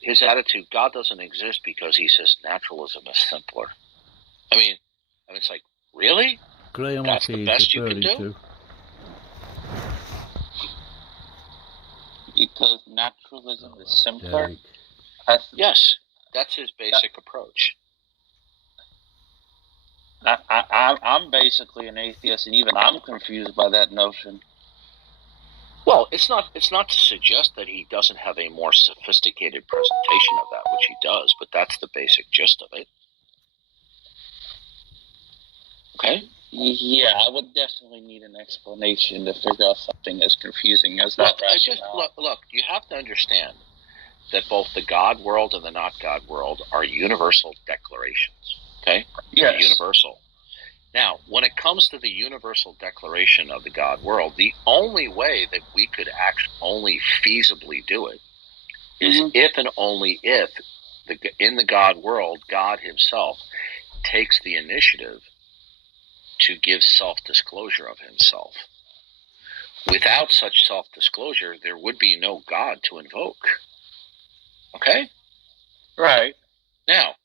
his attitude, God doesn't exist because he says naturalism is simpler. I mean, it's like, really? Graham, that's the best you can do? To. Because naturalism is simpler? Yes, that's his basic approach. I'm basically an atheist, and even I'm confused by that notion. Well, it's not to suggest that he doesn't have a more sophisticated presentation of that, which he does, but that's the basic gist of it. Okay? Yeah, I would definitely need an explanation to figure out something as confusing as that. Look, you have to understand that both the God world and the not God world are universal declarations. Okay? Yes. They're universal. Now, when it comes to the universal declaration of the God world, the only way that we could only feasibly do it is if and only if in the God world, God himself takes the initiative to give self-disclosure of himself. Without such self-disclosure, there would be no God to invoke. Okay? Right. Now,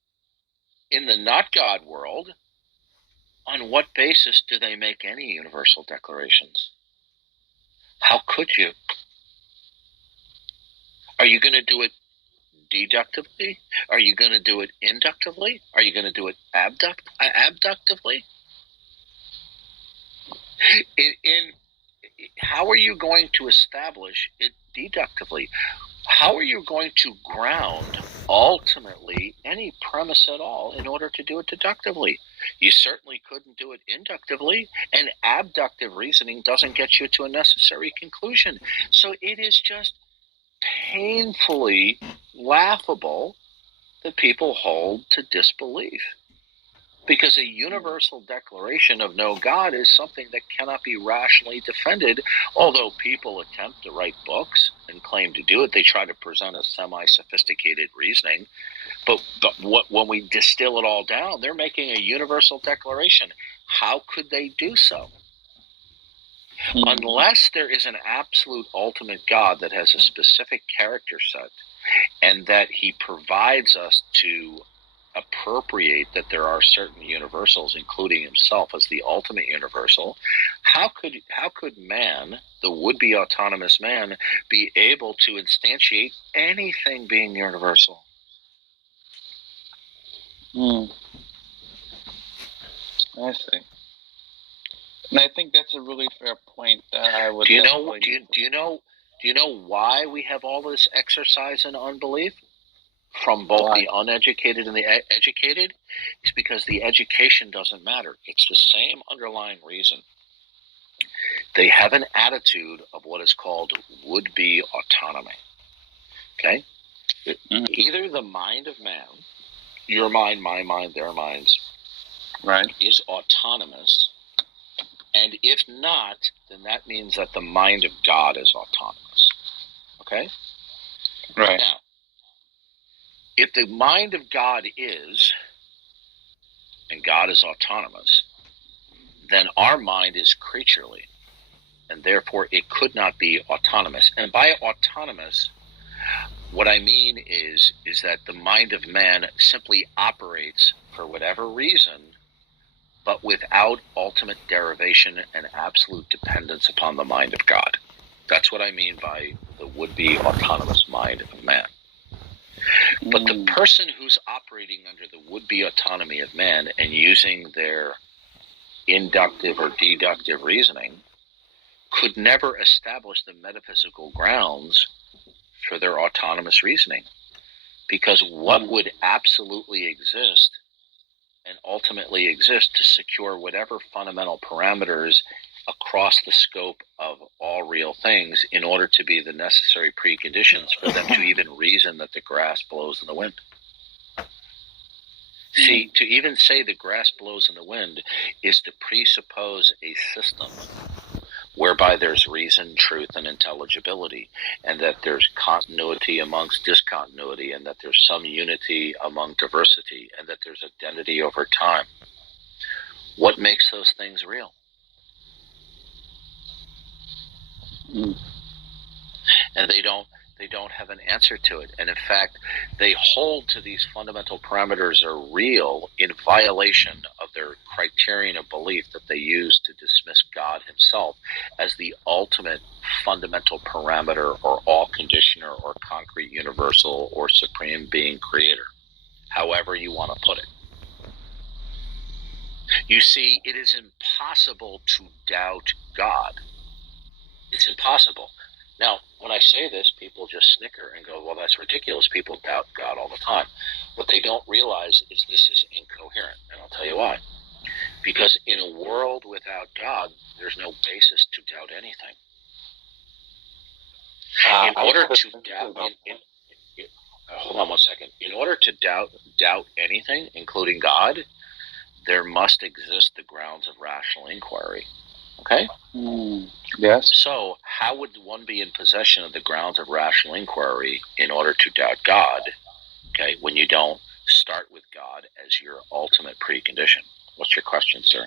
in the not God world, on what basis do they make any universal declarations? How could you? Are you going to do it deductively? Are you going to do it inductively? Are you going to do it abductively? How are you going to establish it deductively? How are you going to ground, ultimately, any premise at all in order to do it deductively? You certainly couldn't do it inductively, and abductive reasoning doesn't get you to a necessary conclusion. So it is just painfully laughable that people hold to disbelief. Because a universal declaration of no God is something that cannot be rationally defended. Although people attempt to write books and claim to do it, they try to present a semi-sophisticated reasoning. But when we distill it all down, they're making a universal declaration. How could they do so? Unless there is an absolute ultimate God that has a specific character set and that he provides us to appropriate that there are certain universals, including himself as the ultimate universal, how could man, the would-be autonomous man, be able to instantiate anything being universal? I see. And I think that's a really fair point that I would. Do you know why we have all this exercise in unbelief from both the uneducated and the educated? It's because the education doesn't matter. It's the same underlying reason. They have an attitude of what is called would-be autonomy. Okay? Either the mind of man, your mind, my mind, their minds, right, is autonomous, and if not, then that means that the mind of God is autonomous. Okay? Right. Now, if the mind of God is, and God is autonomous, then our mind is creaturely, and therefore it could not be autonomous. And by autonomous, what I mean is that the mind of man simply operates for whatever reason, but without ultimate derivation and absolute dependence upon the mind of God. That's what I mean by the would-be autonomous mind of man. But the person who's operating under the would-be autonomy of man and using their inductive or deductive reasoning could never establish the metaphysical grounds for their autonomous reasoning. Because what would absolutely exist and ultimately exist to secure whatever fundamental parameters across the scope of all real things in order to be the necessary preconditions for them to even reason that the grass blows in the wind? See, to even say the grass blows in the wind is to presuppose a system whereby there's reason, truth, and intelligibility, and that there's continuity amongst discontinuity, and that there's some unity among diversity, and that there's identity over time. What makes those things real? And they don't They don't have an answer to it. And in fact, they hold to these fundamental parameters are real in violation of their criterion of belief that they use to dismiss God himself as the ultimate fundamental parameter or all conditioner or concrete universal or supreme being creator, however you want to put it. You see, it is impossible to doubt God. It's impossible. Now, when I say this, people just snicker and go, well, that's ridiculous. People doubt God all the time. What they don't realize is this is incoherent, and I'll tell you why. Because in a world without God, there's no basis to doubt anything. Hold on one second. In order to doubt anything, including God, there must exist the grounds of rational inquiry. Okay? Yes. So, how would one be in possession of the grounds of rational inquiry in order to doubt God, okay, when you don't start with God as your ultimate precondition? What's your question, sir?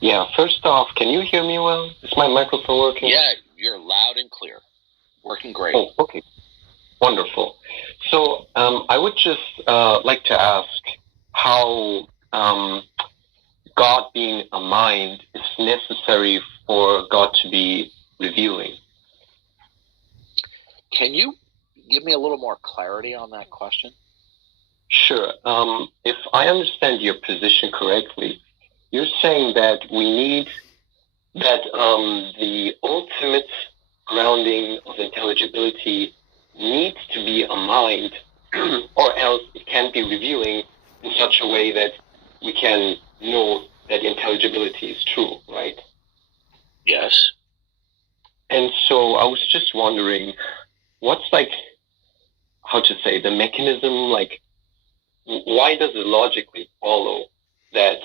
Yeah, first off, can you hear me well? Is my microphone working? Yeah, you're loud and clear. Working great. Oh, okay. Wonderful. So, I would just like to ask how God being a mind is necessary for God to be revealing. Can you give me a little more clarity on that question? Sure. If I understand your position correctly, you're saying that we need that the ultimate grounding of intelligibility needs to be a mind, or else it can't be revealing in such a way that we can know that intelligibility is true, right? Yes. And so I was just wondering, what's how to say, the mechanism, why does it logically follow that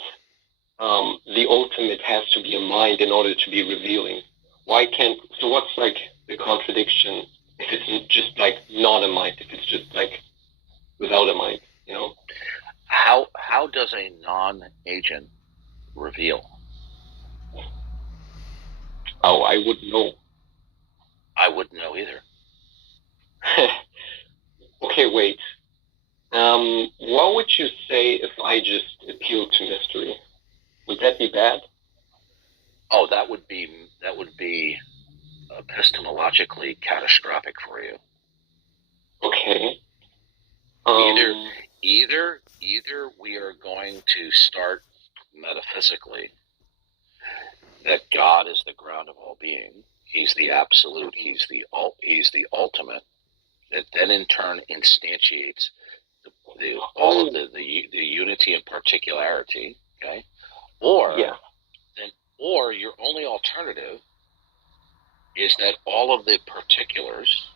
the ultimate has to be a mind in order to be revealing? So what's the contradiction if it's just not a mind, if it's just without a mind, you know? How does a non-agent reveal? Oh, I wouldn't know. I wouldn't know either. Okay, wait. What would you say if I just appealed to mystery? Would that be bad? Oh, that would be epistemologically catastrophic for you. Okay. Either we are going to start metaphysically that God is the ground of all being. He's the absolute. He's the ultimate. That then in turn instantiates all of the unity and particularity. Okay, or your only alternative is that all of the particulars,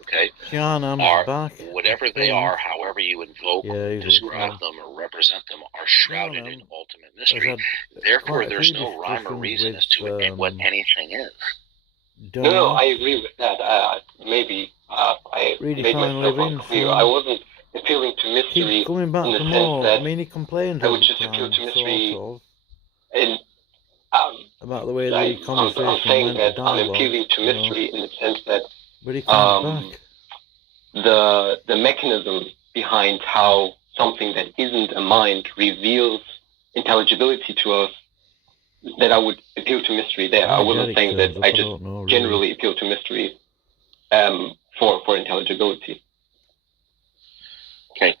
okay, John, I'm back. Whatever they are, however you invoke, describe them, or represent them, are shrouded in ultimate mystery. Therefore, there's no rhyme or reason as to what anything is. No, I agree with that. Maybe I made myself unclear. I wasn't appealing to mystery Keep coming back in the for sense more. that I mean, he complained I would just appeal to mystery sort of, in about the way the conversation I'm saying went. that dialogue, I'm appealing to mystery in the sense that but he comes back. The mechanism behind how something that isn't a mind reveals intelligibility to us, that I would appeal to mystery there. I wasn't saying that I just generally appeal to mystery for intelligibility. Okay.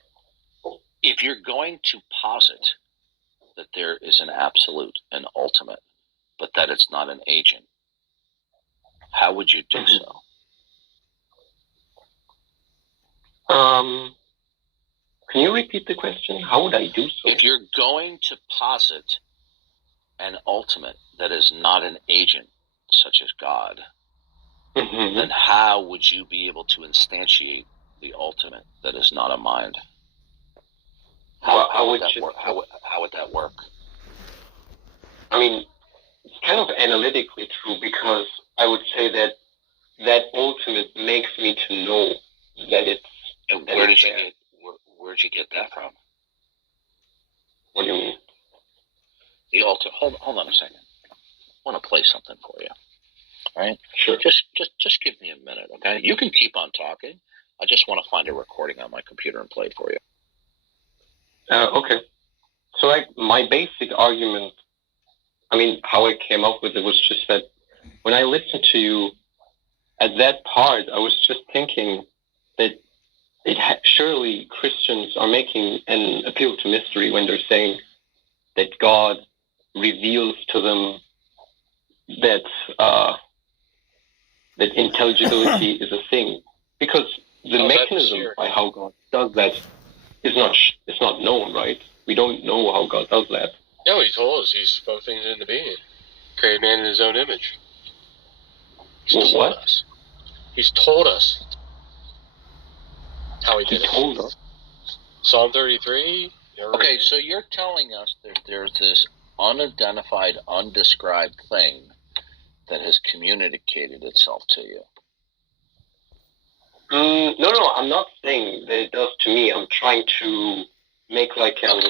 If you're going to posit that there is an absolute, an ultimate, but that it's not an agent, how would you do so? Can you repeat the question? How would I do so? If you're going to posit an ultimate that is not an agent, such as God, then how would you be able to instantiate the ultimate that is not a mind? How would that work? I mean, it's kind of analytically true, because I would say that ultimate makes me to know that it's. And where did you get that from? What do you mean? The ultimate. Hold on a second. I want to play something for you. Right? Sure. Just give me a minute, okay? You can keep on talking. I just want to find a recording on my computer and play it for you. Okay. So, like, my basic argument, I mean, how I came up with it was just that when I listened to you at that part, I was just thinking that surely Christians are making an appeal to mystery when they're saying that God reveals to them that that intelligibility is a thing, because the mechanism by how God does that is not known, right? We don't know how God does that. No, he told us. He spoke things into being. Created man in his own image. He's told us. He's told us how he did it. He told us. Psalm 33. Okay, so you're telling us that there's this unidentified, undescribed thing that has communicated itself to you. No, I'm not saying that it does to me. I'm trying to make like an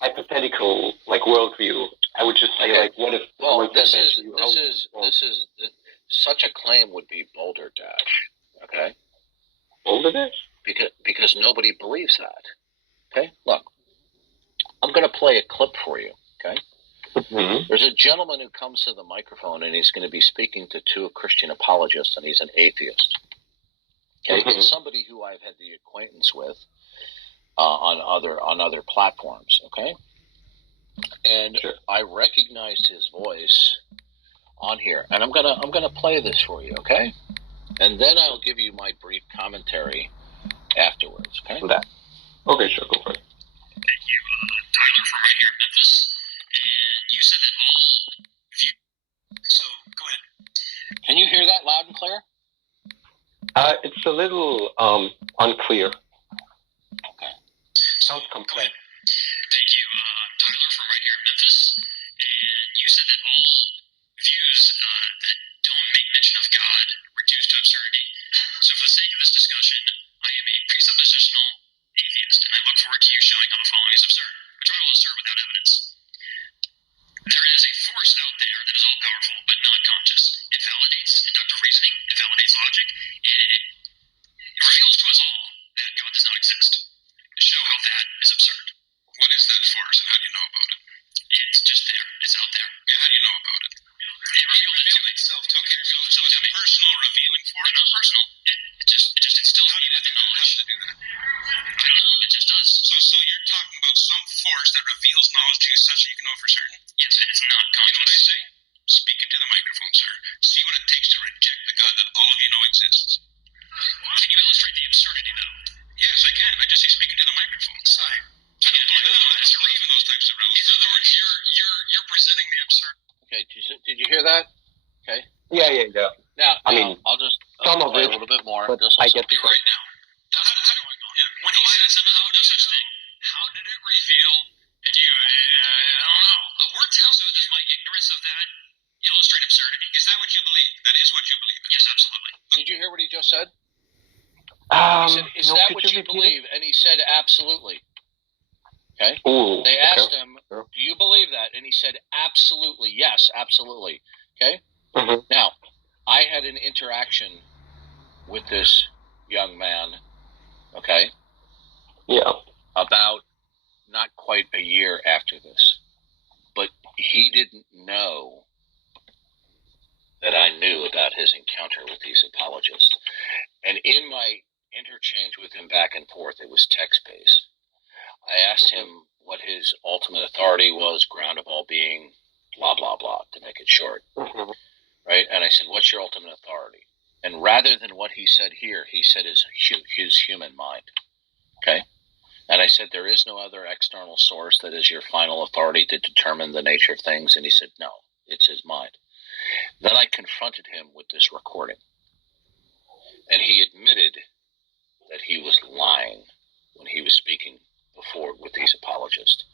hypothetical like worldview. I would just say like, what if? Well, this is such a claim would be Boulder Dash. Okay. Boulder Dash? Because nobody believes that. Okay. Look, I'm going to play a clip for you. Okay. Mm-hmm. There's a gentleman who comes to the microphone and he's going to be speaking to two Christian apologists, and he's an atheist. Okay, mm-hmm. It's somebody who I've had the acquaintance with on other platforms. Okay, and sure. I recognized his voice on here, and I'm gonna play this for you. Okay, and then I'll give you my brief commentary afterwards. Okay. Okay, sure, go for it. Thank you, Tyler from right here in Memphis. And you said that all view. So go ahead. Can you hear that loud and clear? It's a little unclear. Okay. Sounds complex. Thank you, Tyler from right here in Memphis. And you said that all views that don't make mention of God reduce to absurdity. So for the sake of this discussion, I am a presuppositional atheist, and I look forward to you showing how the following is absurd, which I will assert without evidence. There is a force out there that is all-powerful but not conscious. It validates inductive reasoning, it validates logic, and it reveals to us all that God does not exist. Show how that is absurd. What is that force, and how do you know about it? It's just there. It's out there. Yeah, how do you know about it? It revealed itself to me. So it's a personal revealing force? Not personal. It just instills me with the knowledge. How does it do that? I don't know. It just does. So you're talking about some force that reveals knowledge to you such that you can know for certain? Yes, and it's not conscious. You know what I say? Speak into the microphone, sir. See what it takes to reject the God that all of you know exists. Can you illustrate the absurdity, though? Yes, I can. I just say speak into the microphone. Sorry. I don't believe in those types of revelations. In other words, you're presenting the absurd. Okay. Did you hear that? Okay. Yeah. Now, I mean, I'll play a little bit more. But I get the right now. That's what's going on. Yeah. When he says no such thing, how did it reveal? And you, I don't know. So does my ignorance of that illustrate absurdity? Is that what you believe? That is what you believe. Yes, absolutely. Did you hear what he just said? He said, "Is that what you believe?" And he said, "Absolutely." Okay. Ooh, they asked him, "Do you believe that?" And he said, "Absolutely. Yes, absolutely." Okay. Mm-hmm. Now, I had an interaction with this young man. Okay. Yeah. About not quite a year after this, but he didn't know that I knew about his encounter with these apologists. And in my interchange with him back and forth, it was text-based. I asked him what his ultimate authority was, ground of all being, blah, blah, blah, to make it short. Mm-hmm. Right? And I said, "What's your ultimate authority?" And rather than what he said here, he said his human mind. Okay? And I said, "There is no other external source that is your final authority to determine the nature of things." And he said, "No, it's his mind." Then I confronted him with this recording. And he admitted that he was lying when he was speaking before with these apologists.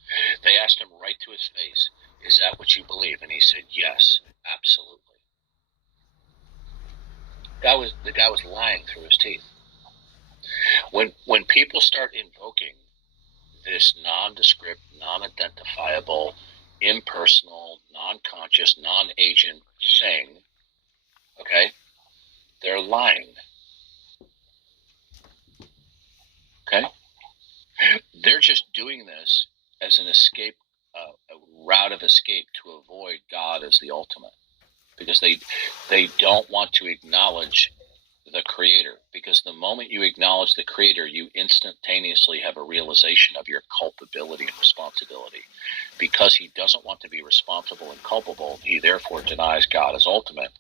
They asked him right to his face, "Is that what you believe?" And he said, "Yes, absolutely." The guy was lying through his teeth. When people start invoking this nondescript, non-identifiable, impersonal, non-conscious, non-agent thing, Okay? They're lying. Okay? They're just doing this as an escape, a route of escape to avoid God as the ultimate, because they don't want to acknowledge the Creator. Because the moment you acknowledge the Creator, you instantaneously have a realization of your culpability and responsibility. Because he doesn't want to be responsible and culpable, he therefore denies God as ultimate.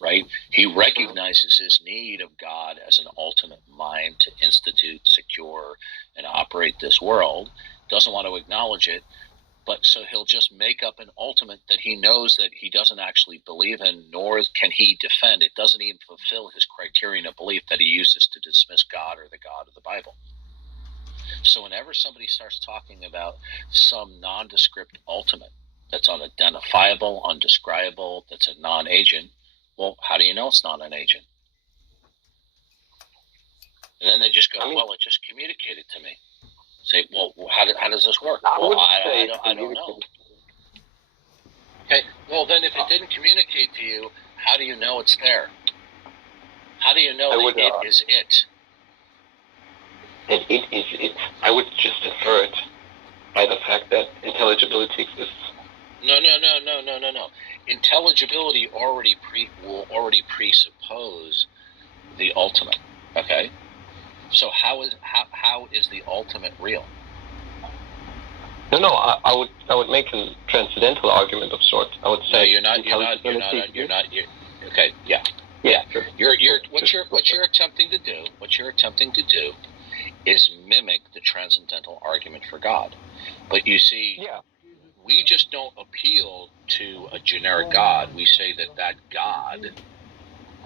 Right? He recognizes his need of God as an ultimate mind to institute, secure, and operate this world. Doesn't want to acknowledge it, but so he'll just make up an ultimate that he knows that he doesn't actually believe in, nor can he defend. It doesn't even fulfill his criterion of belief that he uses to dismiss God or the God of the Bible. So whenever somebody starts talking about some nondescript ultimate that's unidentifiable, undescribable, that's a non-agent, well, how do you know it's not an agent? And then they just go, well, it just communicated to me. Say, well, how does this work? Well, I don't know. Okay, well, then if it didn't communicate to you, how do you know it's there? How do you know that it is it? That it is it. I would just infer it by the fact that intelligibility exists. No. Intelligibility will already presuppose the ultimate. Okay, so how is the ultimate real? No. I would make a transcendental argument of sorts. I would say no, you're not. Okay, yeah. Sure. What you're attempting to do is mimic the transcendental argument for God. But you see, we just don't appeal to a generic God. We say that God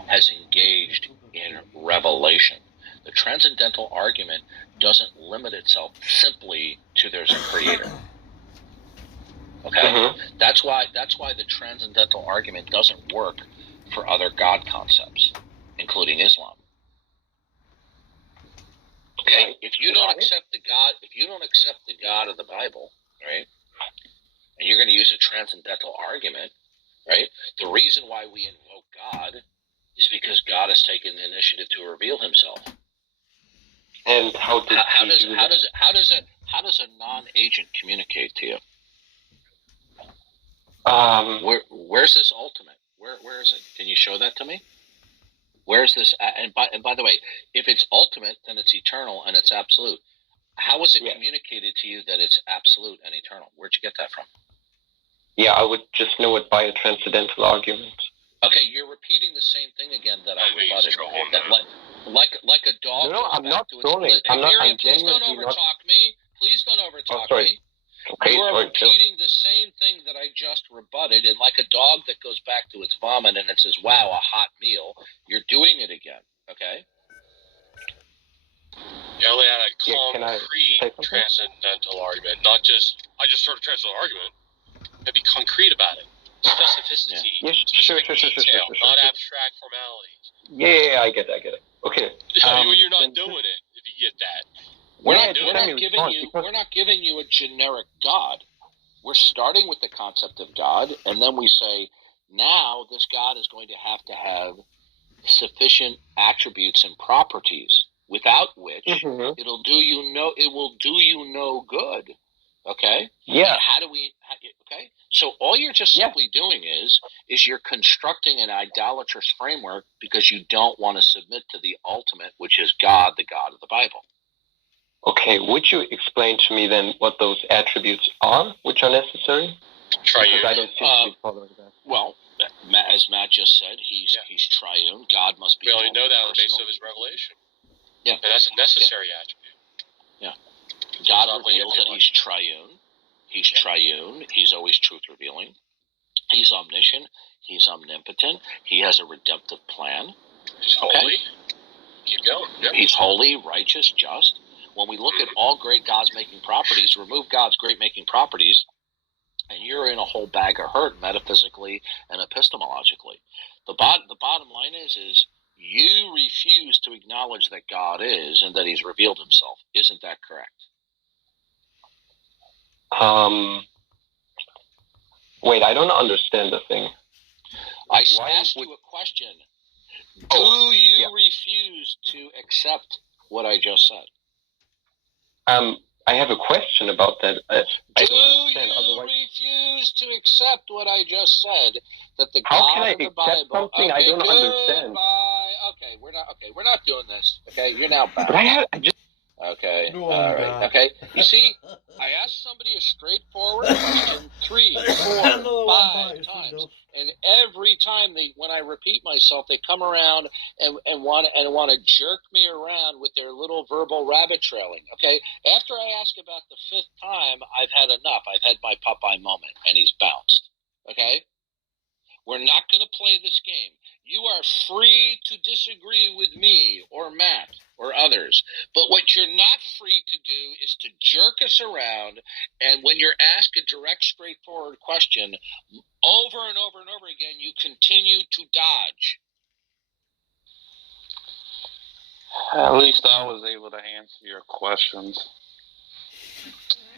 has engaged in revelation. The transcendental argument doesn't limit itself simply to there's a creator. Okay? Mm-hmm. That's why the transcendental argument doesn't work for other God concepts, including Islam. Okay, if you don't accept the God of the Bible, right, and you're going to use a transcendental argument, right, the reason why we invoke God is because God has taken the initiative to reveal Himself. And how does a non-agent communicate to you? Where's this ultimate? Where is it? Can you show that to me? Where's this? And by the way, if it's ultimate, then it's eternal and it's absolute. How is it communicated to you that it's absolute and eternal? Where'd you get that from? Yeah, I would just know it by a transcendental argument. Okay, you're repeating the same thing again that I rebutted. That like a dog. No, I'm not trolling. Please don't overtalk me. Please don't overtalk me. Okay, you are repeating the same thing that I just rebutted, and like a dog that goes back to its vomit and it says, wow, a hot meal, you're doing it again, okay? Yeah, only had a concrete transcendental argument, not just, I just heard a transcendental argument. Be concrete about it. Specificity. Yeah. Sure. Not abstract formalities. Yeah, I get it. Okay. You're not doing it, if you get that. We're not giving you a generic God. We're starting with the concept of God, and then we say, now this God is going to have sufficient attributes and properties, without which it will do you no good. Okay? Yeah. And okay? So all you're just simply doing is you're constructing an idolatrous framework because you don't want to submit to the ultimate, which is God, the God of the Bible. Okay, would you explain to me then what those attributes are, which are necessary? Triune. I don't seem to be following that. Well, as Matt just said, he's triune. God must be. We only know that on the basis of His revelation. Yeah, and that's a necessary attribute. Yeah, God reveals that He's triune. He's triune. He's always truth revealing. He's omniscient. He's omnipotent. He has a redemptive plan. He's holy. Keep going. Yep. He's holy, righteous, just. When we look at all great God's making properties, remove God's great making properties, and you're in a whole bag of hurt metaphysically and epistemologically. The bottom line is you refuse to acknowledge that God is and that He's revealed Himself. Isn't that correct? Wait, I don't understand the thing. I asked you a question. Do you refuse to accept what I just said? I have a question about that. Do you refuse to accept what I just said? That the God of the Bible. Something I don't understand. Okay, we're not doing this. Okay, you're now back. But I just. Okay. All right. Okay. You see, I asked somebody a straightforward question 3, 4, 5 times, and every time when I repeat myself, they come around and want to jerk me around with their little verbal rabbit trailing. Okay. After I ask about the 5th time, I've had enough. I've had my Popeye moment, and he's bounced. Okay. We're not going to play this game. You are free to disagree with me or Matt or others. But what you're not free to do is to jerk us around, and when you're asked a direct, straightforward question, over and over and over again, you continue to dodge. At least I was able to answer your questions.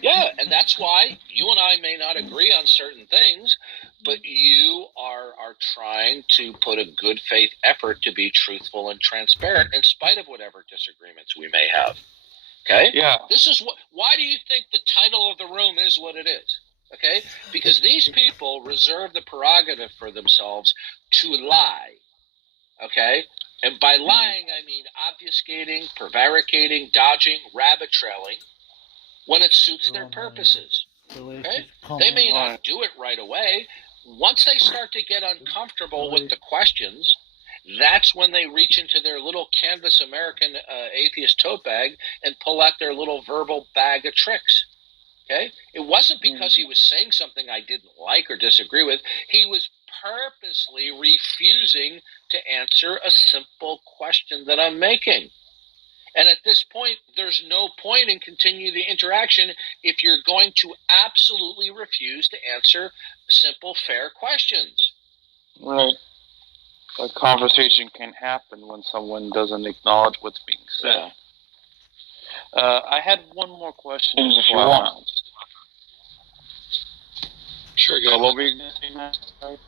Yeah, and that's why you and I may not agree on certain things, but you are trying to put a good faith effort to be truthful and transparent in spite of whatever disagreements we may have. Okay? Yeah. This is why do you think the title of the room is what it is? Okay? Because these people reserve the prerogative for themselves to lie. Okay? And by lying, I mean obfuscating, prevaricating, dodging, rabbit trailing, when it suits their purposes. Okay? They may not do it right away. Once they start to get uncomfortable with the questions, that's when they reach into their little canvas American atheist tote bag and pull out their little verbal bag of tricks. Okay? It wasn't because he was saying something I didn't like or disagree with. He was purposely refusing to answer a simple question that I'm making. And at this point, there's no point in continuing the interaction if you're going to absolutely refuse to answer simple, fair questions. Right. A conversation can happen when someone doesn't acknowledge what's being said. Yeah. I had one more question if you want. Sure, go ahead.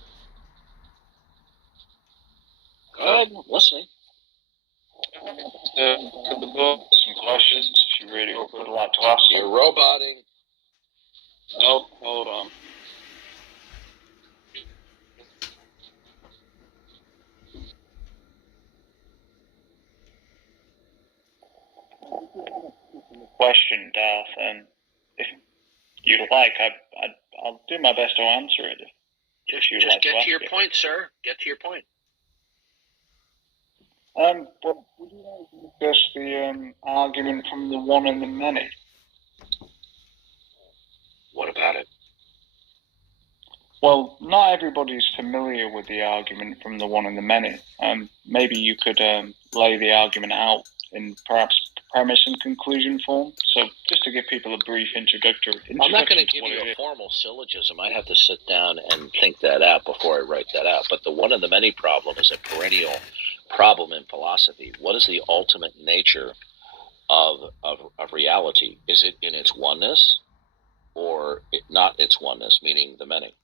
Go ahead, listening. To the book, some questions, if you really would like to ask. You're roboting. Oh, hold on. Question, Darth, and if you'd like, I'll do my best to answer it. Just get to your point, sir. Get to your point. But would you like to discuss the argument from the one and the many? What about it? Well, not everybody's familiar with the argument from the one and the many. Maybe you could lay the argument out in perhaps premise and conclusion form. So just to give people a brief introductory. I'm not going to give you a formal syllogism. I have to sit down and think that out before I write that out. But the one and the many problem is a perennial problem in philosophy. What is the ultimate nature of reality? Is it in its oneness or not its oneness, meaning the many?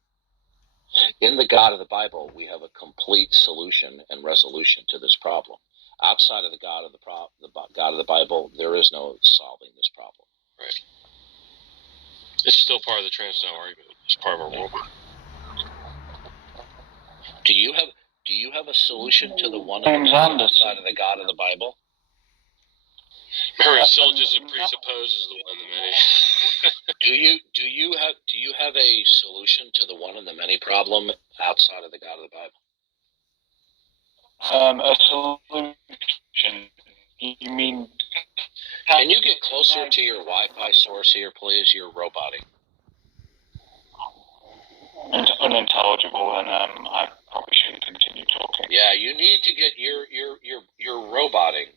In the God of the Bible, we have a complete solution and resolution to this problem. Outside of the God of the Bible, there is no solving this problem. Right. It's still part of the transcendental argument. It's part of our worldview. Do you have a solution to the one outside of the God of the Bible? Remember, syllogism presupposes the one and the many. Do you have a solution to the one and the many problem outside of the God of the Bible? A solution. You mean? Can you get closer to your Wi-Fi source here, please? You're roboting. It's unintelligible, and I probably shouldn't continue talking. Yeah, you need to get you're roboting.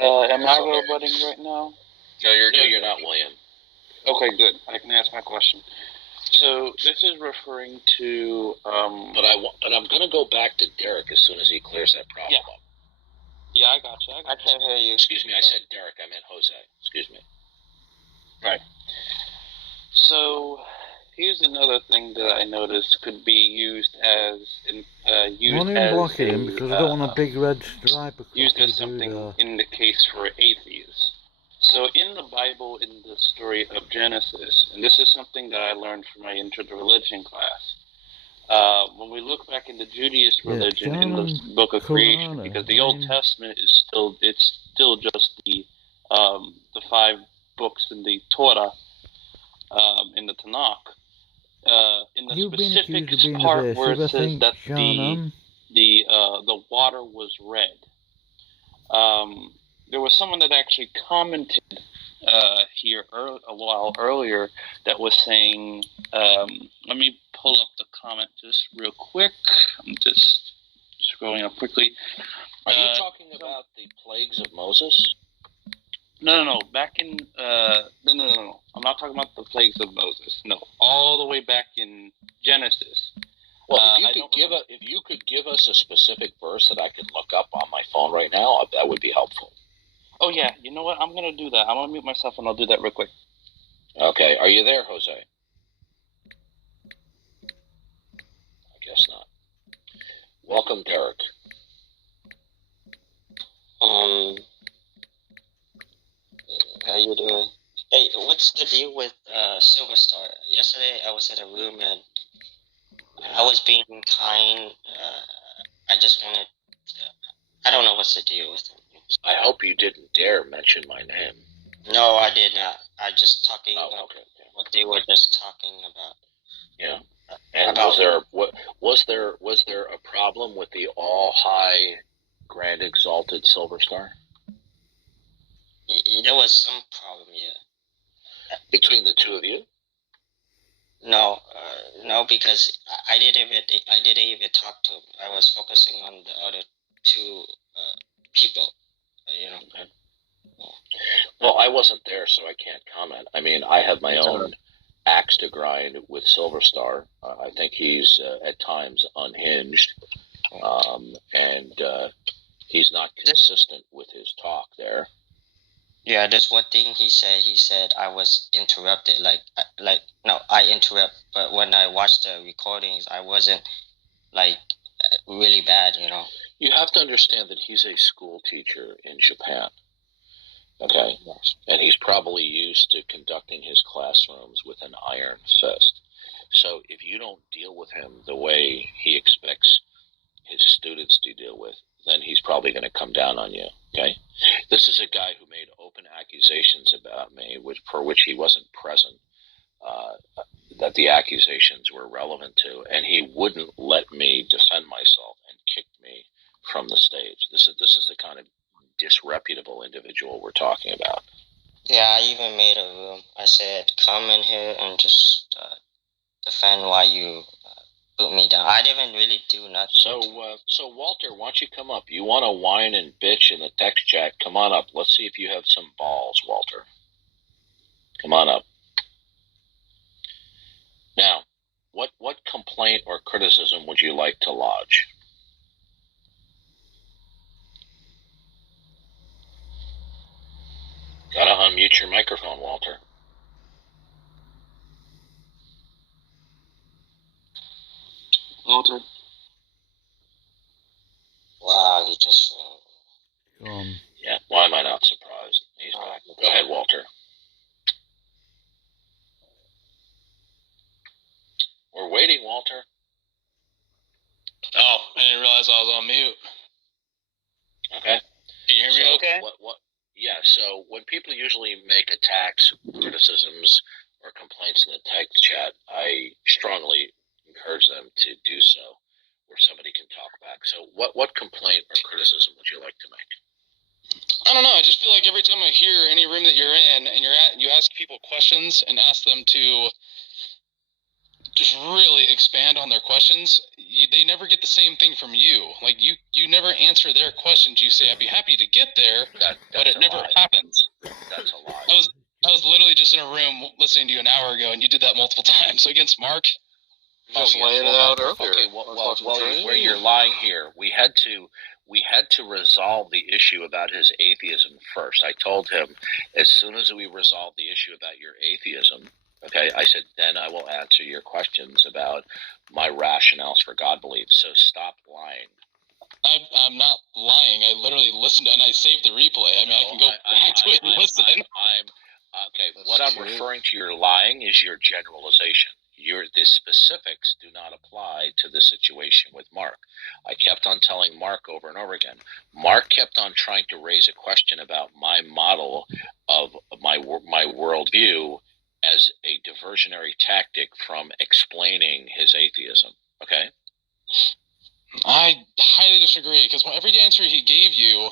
Am I roboting right now? No, you're not, William. Okay, good. I can ask my question. So this is referring to. But I'm going to go back to Derek as soon as he clears that problem up. Yeah, I got you. I can't hear you. Excuse me, I said Derek. I meant Jose. Excuse me. Right. So Here's another thing that I noticed could be used as blocking him because I don't want a big red stripe across used as something in the case for atheists. So in the Bible, in the story of Genesis, and this is something that I learned from my Intro to Religion class, when we look back into Judaist religion in the book of creation, because the Old Testament is still just the 5 books in the Torah, in the Tanakh. In the specific part where it says that the water was red, there was someone that actually commented here a while earlier that was saying, let me pull up the comment just real quick. I'm just scrolling up quickly. Are you talking about the plagues of Moses? No. Back in no. I'm not talking about the plagues of Moses. No, all the way back in Genesis. Well, if you could give us a specific verse that I could look up on my phone right now, that would be helpful. Oh yeah, you know what? I'm gonna do that. I'm gonna mute myself and I'll do that real quick. Okay, are you there, Jose? I guess not. Welcome, Derek. How you doing? Hey, what's the deal with Silver Star? Yesterday I was at a room and I was being kind. I just wanted. I don't know what's the deal with him. I hope you didn't dare mention my name. No, I did not. I just talking about what they were just talking about. Yeah. And was there a problem with the all high, grand exalted Silver Star? There was some problem, yeah. Between the two of you? No, because I didn't even talk to him. I was focusing on the other 2 people. Okay. Well, I wasn't there, so I can't comment. I mean, I have my own axe to grind with Silver Star. I think he's at times unhinged, and he's not consistent with his talk there. Yeah, there's one thing he said. He said I was interrupted. I interrupt, but when I watched the recordings, I wasn't really bad. You have to understand that he's a school teacher in Japan. Okay, and he's probably used to conducting his classrooms with an iron fist. So if you don't deal with him the way he expects his students to deal with, then he's probably going to come down on you. Okay, this is a guy who made open accusations about me, for which he wasn't present, that the accusations were relevant to, and he wouldn't let me defend myself and kicked me from the stage. This is the kind of disreputable individual we're talking about. Yeah, I even made a room. I said, come in here and just defend why you put me down. I didn't really do nothing. So Walter, why don't you come up? You want to whine and bitch in the text chat? Come on up. Let's see if you have some balls, Walter. Come on up. Now, what complaint or criticism would you like to lodge? Gotta unmute your microphone, Walter. Walter. Wow, he just. Yeah, why am I not surprised? He's back. Go ahead, Walter. We're waiting, Walter. Oh, I didn't realize I was on mute. Okay. Can you hear me okay? Yeah, so when people usually make attacks, criticisms, or complaints in the text chat, I strongly encourage them to do so where somebody can talk back. So what complaint or criticism would you like to make? I don't know. I just feel like every time I hear any room that you're in and you ask people questions and ask them to just really expand on their questions, they never get the same thing from you. Like you never answer their questions. You say, I'd be happy to get there, but it never happens. That's a lie. I was literally just in a room listening to you an hour ago, and you did that multiple times. So against Mark, just laying it out earlier. Okay, where you're lying here, we had to resolve the issue about his atheism first. I told him as soon as we resolve the issue about your atheism, Okay, I said, then I will answer your questions about my rationales for God belief. So stop lying. I'm not lying. I literally listened and I saved the replay. I mean, I can go back to it and listen. Okay, what I'm referring to your lying is your generalization. The specifics do not apply to the situation with Mark. I kept on telling Mark over and over again. Mark kept on trying to raise a question about my model of my worldview as a diversionary tactic from explaining his atheism. Okay? I highly disagree, because every answer he gave you,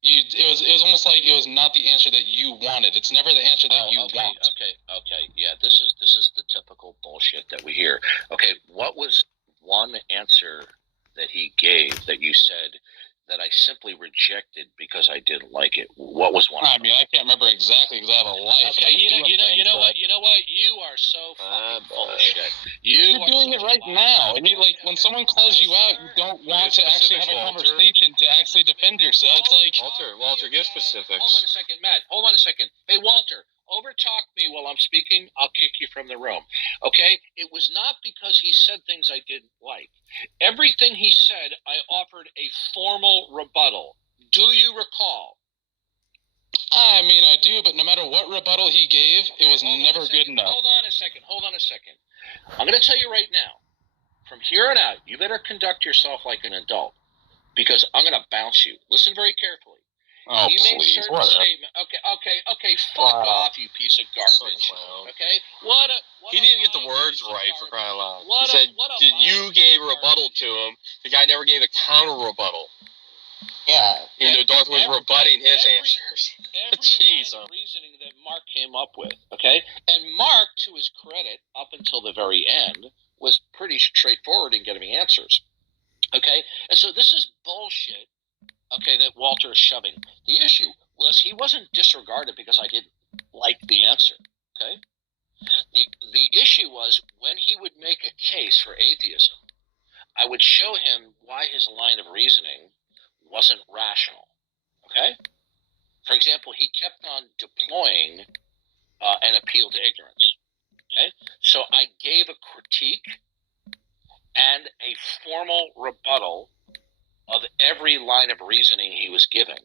it was almost like it was not the answer that you wanted. It's never the answer that you want. Okay. Yeah, this is the typical bullshit that we hear. Okay, what was one answer that he gave that you said that I simply rejected because I didn't like it? What was one? I mean, I can't remember exactly because I have a life. Okay, you know what? You are so fucking full of shit. You're doing it right now, and when someone calls you out, you don't want to actually have a conversation to actually defend yourself. It's like Walter, give specifics. Hold on a second, Matt. Hold on a second. Hey, Walter, overtalk me while I'm speaking. I'll kick you from the room. Okay? It was not because he said things I didn't like. Everything he said, I offered a formal rebuttal. Do you recall? I mean, I do, but no matter what rebuttal he gave, it was never good enough. Hold on a second. I'm going to tell you right now, from here on out, you better conduct yourself like an adult, because I'm going to bounce you. Listen very carefully. Oh, he made please, certain statements. Okay. Fuck off, you piece of garbage. Okay? He didn't get the words right, for crying out loud. He said, you gave a rebuttal to him. The guy never gave a counter rebuttal. Yeah. Even though Darth was rebutting his answers. Jeez. Reasoning that Mark came up with. Okay? And Mark, to his credit, up until the very end, was pretty straightforward in getting me answers. Okay? And so this is bullshit. Okay, that Walter is shoving. The issue was he wasn't disregarded because I didn't like the answer. Okay? The issue was when he would make a case for atheism, I would show him why his line of reasoning wasn't rational. Okay? For example, he kept on deploying an appeal to ignorance. Okay? So I gave a critique and a formal rebuttal of every line of reasoning he was giving.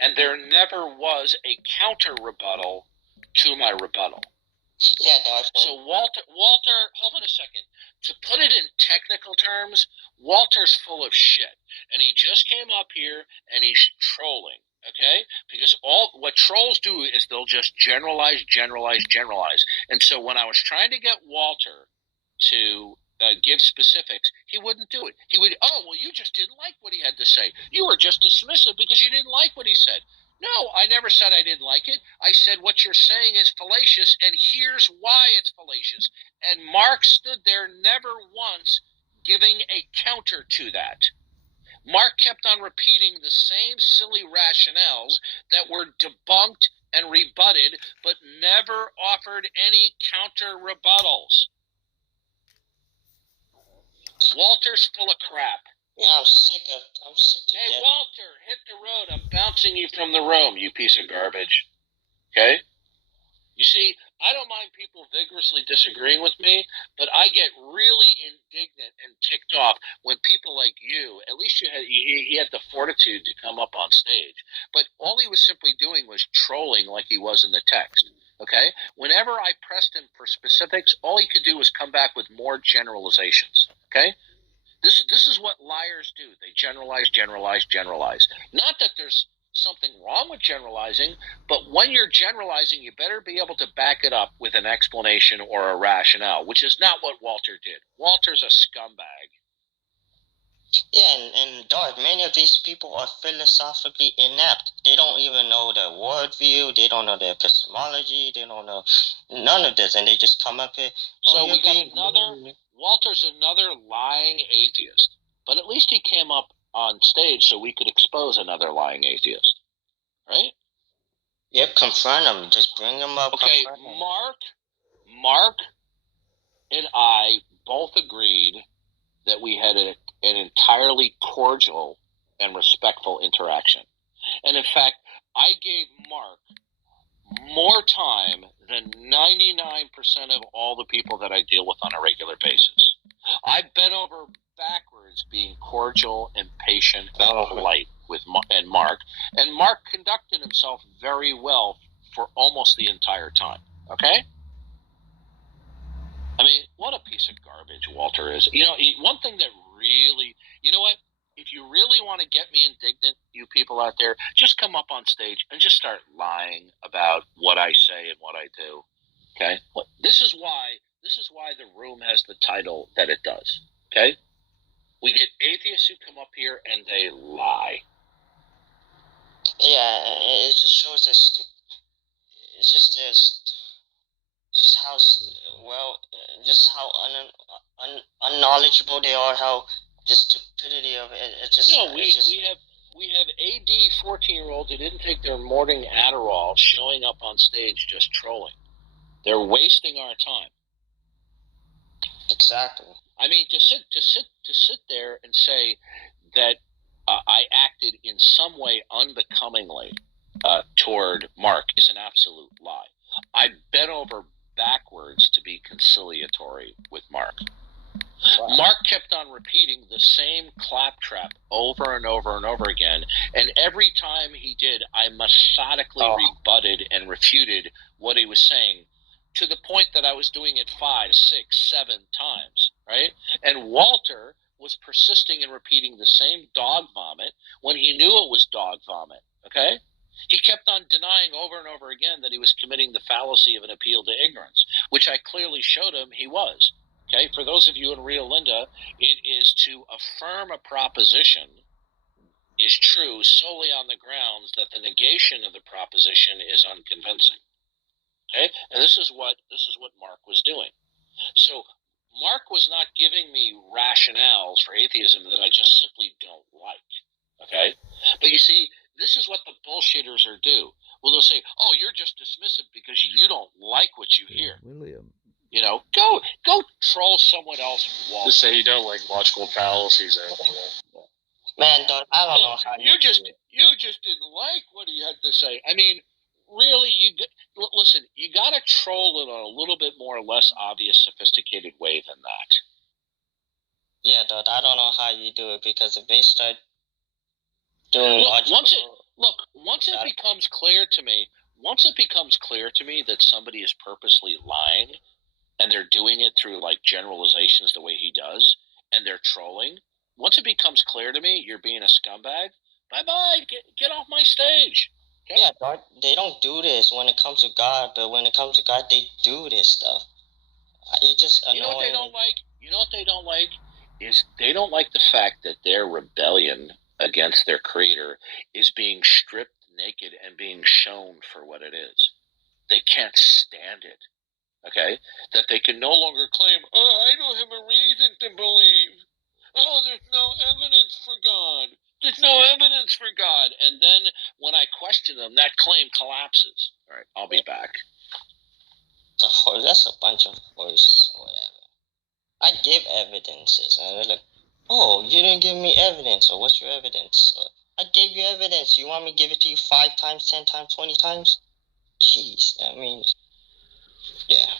And there never was a counter rebuttal to my rebuttal. Yeah, Darth. So Walter, hold on a second. To put it in technical terms, Walter's full of shit. And he just came up here and he's trolling. Okay? Because what trolls do is they'll just generalize. And so when I was trying to get Walter to give specifics, he wouldn't do it. He would, you just didn't like what he had to say. You were just dismissive because you didn't like what he said. No, I never said I didn't like it. I said what you're saying is fallacious, and here's why it's fallacious. And Mark stood there never once giving a counter to that. Mark kept on repeating the same silly rationales that were debunked and rebutted, but never offered any counter rebuttals. Walter's full of crap. Yeah, I'm sick to Hey, death. Walter, hit the road. I'm bouncing you from the room, you piece of garbage. Okay? You see, I don't mind people vigorously disagreeing with me, but I get really indignant and ticked off when people like you, at least he had the fortitude to come up on stage, but all he was simply doing was trolling like he was in the text. Okay? Whenever I pressed him for specifics, all he could do was come back with more generalizations. Okay? This is what liars do. They generalize. Not that there's something wrong with generalizing, but when you're generalizing, you better be able to back it up with an explanation or a rationale, which is not what Walter did. Walter's a scumbag. Yeah, and Darth, many of these people are philosophically inept. They don't even know their worldview. They don't know their epistemology. They don't know none of this, and they just come up here. So we got Walter's another lying atheist. But at least he came up on stage so we could expose another lying atheist. Right? Yep, confront him. Just bring him up. Okay, Mark and I both agreed that we had an entirely cordial and respectful interaction. And in fact, I gave Mark more time than 99% of all the people that I deal with on a regular basis. I bent over backwards being cordial and patient and polite with Mark. And Mark conducted himself very well for almost the entire time. Okay? I mean, what a piece of garbage Walter is. You know, one thing that really, you know what? If you really want to get me indignant, you people out there, just come up on stage and just start lying about what I say and what I do. Okay? This is why the room has the title that it does. Okay? We get atheists who come up here and they lie. Yeah, it just shows us. It's just this. Just how how unknowledgeable they are, how the stupidity of it. It's just. No, we have AD 14-year-olds who didn't take their morning Adderall showing up on stage just trolling. They're wasting our time. Exactly. I mean, to sit there and say that I acted in some way unbecomingly toward Mark is an absolute lie. I bent over backwards to be conciliatory with Mark. Wow. Mark kept on repeating the same claptrap over and over and over again, and every time he did, I methodically rebutted and refuted what he was saying, to the point that I was doing it 5, 6, 7 times, right? And Walter was persisting in repeating the same dog vomit when he knew it was dog vomit, okay? He kept on denying over and over again that he was committing the fallacy of an appeal to ignorance, which I clearly showed him he was. Okay, for those of you in Rio Linda, it is to affirm a proposition is true solely on the grounds that the negation of the proposition is unconvincing. Okay, and this is what Mark was doing. So Mark was not giving me rationales for atheism that I just simply don't like. Okay, but you see, this is what the bullshitters are do. Well, they'll say, "Oh, you're just dismissive because you don't like what you hear." William. You know, go troll someone else. Walter. Just say you don't like logical fallacies. Man, I don't know how you just didn't like what he had to say. I mean, really, listen. You got to troll in a little bit more or less obvious, sophisticated way than that. Yeah, dude, I don't know how you do it, because if they start doing once it becomes clear to me that somebody is purposely lying, and they're doing it through like generalizations the way he does, and they're trolling. Once it becomes clear to me you're being a scumbag, bye-bye, get off my stage. Okay? Yeah, they don't do this when it comes to God, but when it comes to God, they do this stuff. It just annoying. You know what they don't like? Is they don't like the fact that their rebellion against their creator is being stripped naked and being shown for what it is. They can't stand it. Okay? That they can no longer claim, I don't have a reason to believe. Oh, there's no evidence for God. There's no evidence for God. And then when I question them, that claim collapses. All right, I'll be back. That's a bunch of horse or whatever. I give evidences, and they're like, "Oh, you didn't give me evidence, or what's your evidence?" I gave you evidence. You want me to give it to you 5 times, 10 times, 20 times? Jeez, I mean, yeah.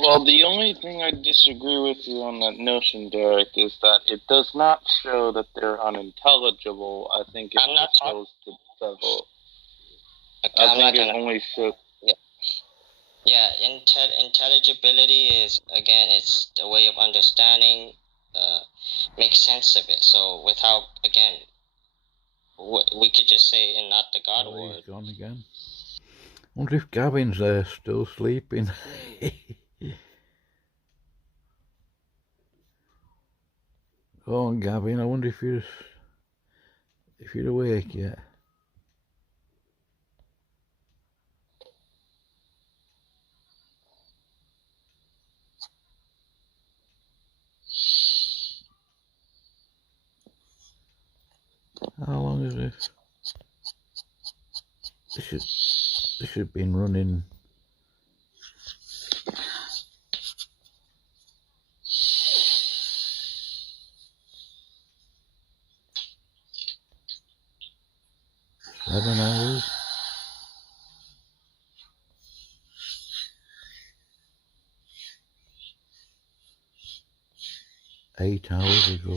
Well, the only thing I disagree with you on that notion, Derek, is that it does not show that they're unintelligible. I think it shows the devil. I think it only shows. Yeah, intelligibility is, again, it's the way of understanding, make sense of it. So without, again, we could just say, and not the God word. He's gone again. Wonder if Gavin's there still sleeping. Go on, Gavin. I wonder if you're awake yet. How long is this? This should have been running. $7 hours. 8 hours ago.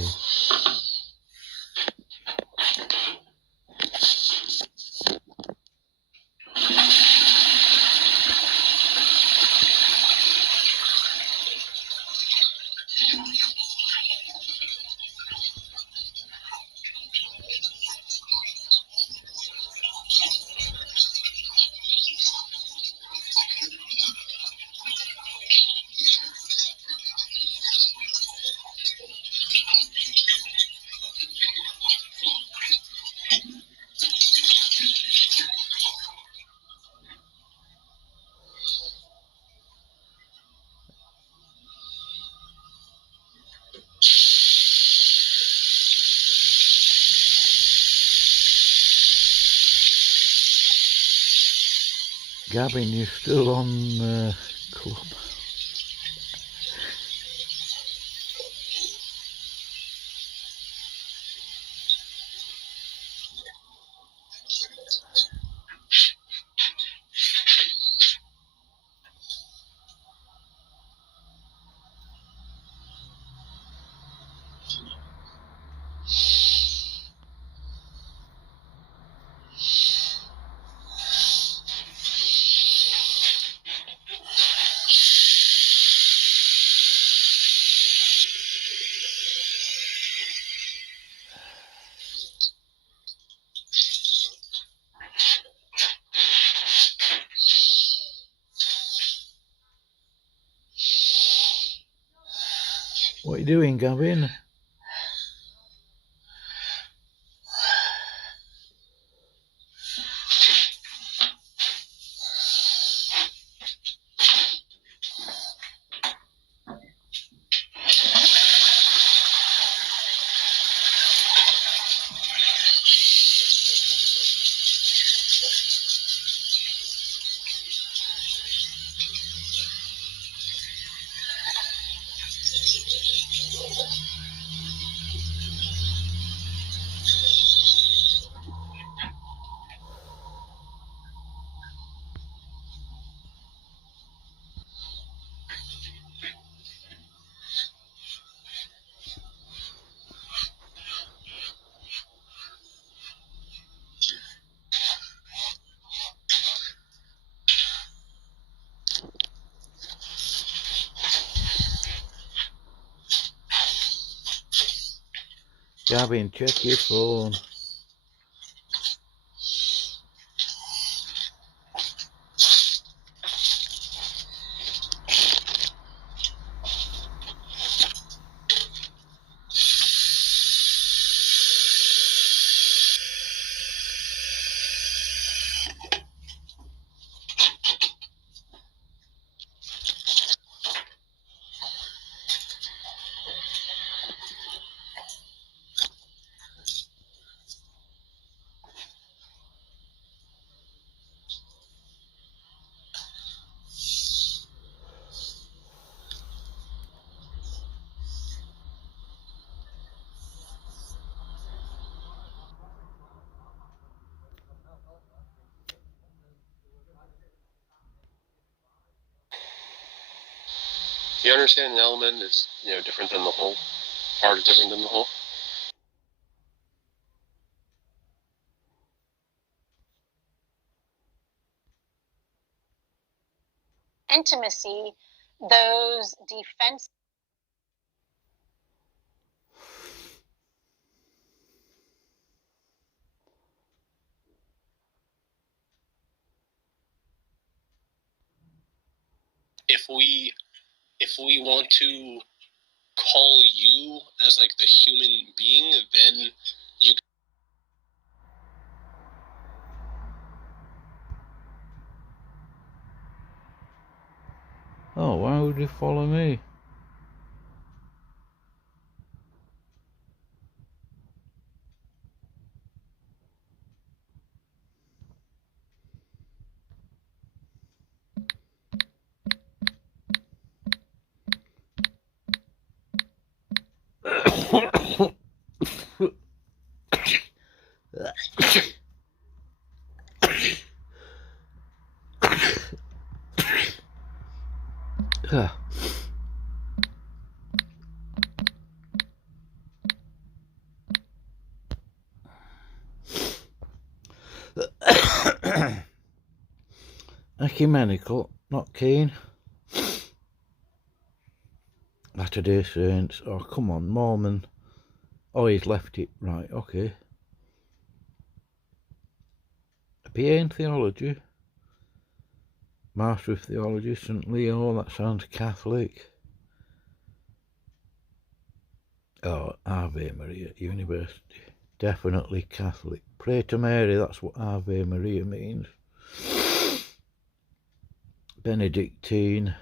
Gavin, you're still on Club. What are you doing, Gavin? Gavin, check your phone. You understand an element is, different than the whole? Part is different than the whole? Intimacy, those defense. If we want to call you as like the human being, then you. Oh, why would you follow me? Ecumenical, not keen. Latter-day Saints, oh come on, Mormon. Oh, he's left it, right, okay. BA in Theology. Master of Theology, St. Leo, that sounds Catholic. Oh, Ave Maria University, definitely Catholic. Pray to Mary, that's what Ave Maria means. Benedictine.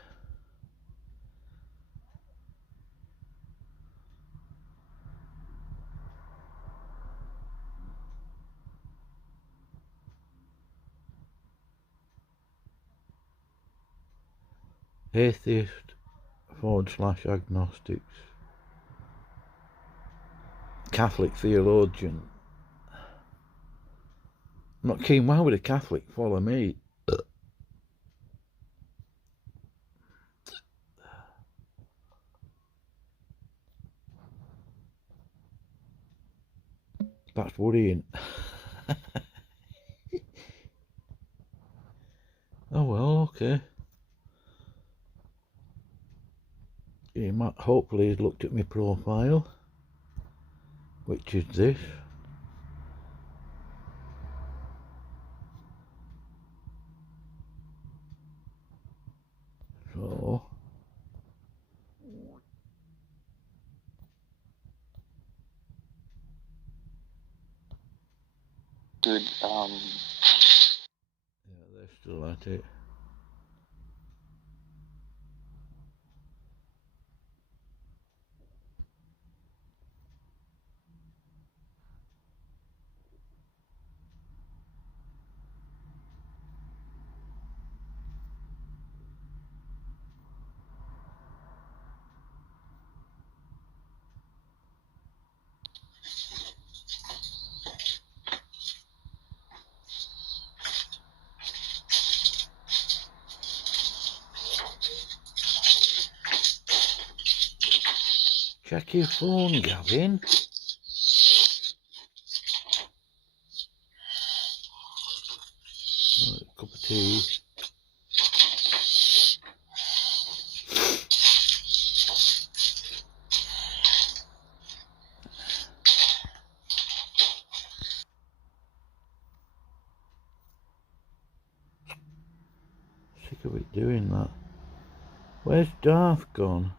Atheist / agnostics. Catholic theologian. I'm not keen. Why would a Catholic follow me? That's worrying. Oh well, okay. He might, hopefully he's looked at my profile, which is this. So Good. yeah, they're still at it. Check your phone, Gavin. Right, cup of tea. Sick of it doing that. Where's Darth gone?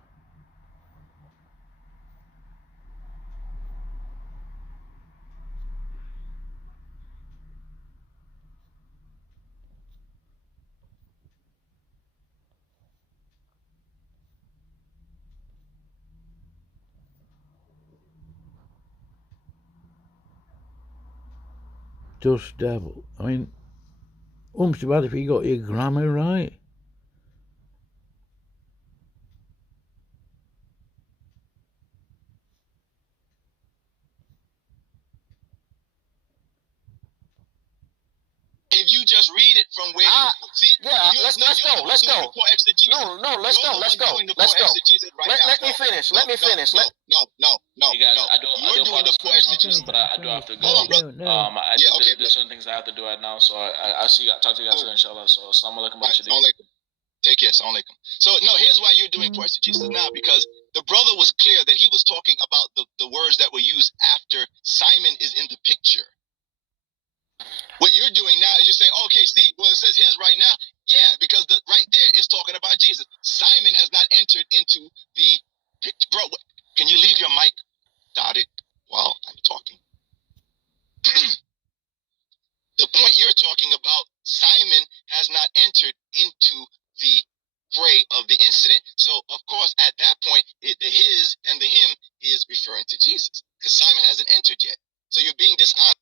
Dust devil. I mean, too bad if you got your grammar right. If you just read it from where you see, yeah, let's go. No, let's go. Let me finish. No. Hey guys, I do apologize, but I do have to go. No. There's certain things I have to do right now, so I'll see you. Talk to you guys soon, inshallah. So, assalamu alaikum. Take care, Assalamu alaikum. So no, here's why you're doing exegesis now, because the brother was clear that he was talking about the words that were used after Simon is in the picture. What you're doing now is you're saying, okay, see, well, it says his right now. Yeah, because right there is talking about Jesus. Simon has not entered into the picture. Bro, can you leave your mic dotted while I'm talking? The point you're talking about, Simon has not entered into the fray of the incident. So, of course, at that point, the his and the him is referring to Jesus, because Simon hasn't entered yet. So you're being dishonest.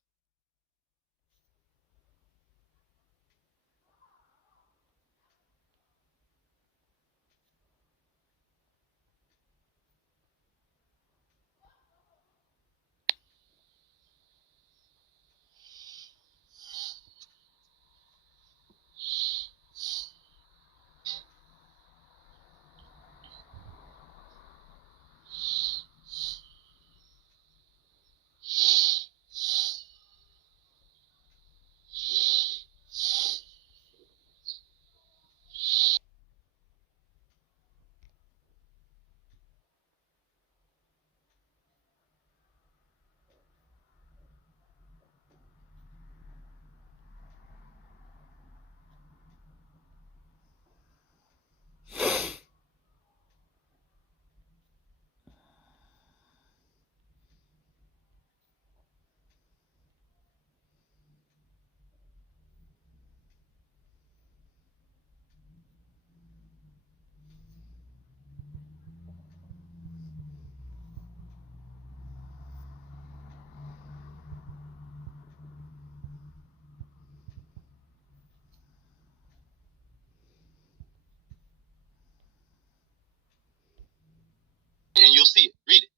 see it. Read it.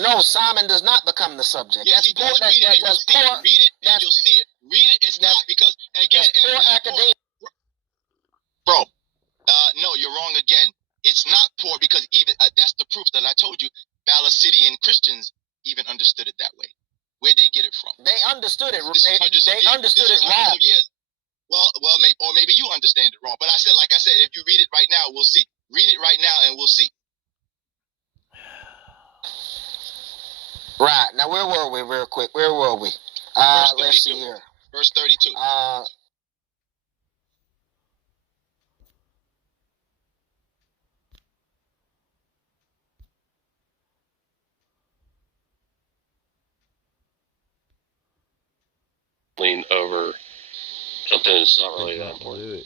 No, Simon does not become the subject. Yes, he does. Read it and you'll see it. Read it and you'll see it. Read it. It's not because, again, poor academia. Bro, no, you're wrong again. It's not poor because even that's the proof that I told you. Palestinian Christians even understood it that way. Where'd they get it from? They understood it. They understood it wrong. Well, maybe you understand it wrong. But like I said, if you read it right now, we'll see. Read it right now, and we'll see. Right now, where were we? Real quick, where were we? Let's see here. Verse 32. Lean over something that's not really that important.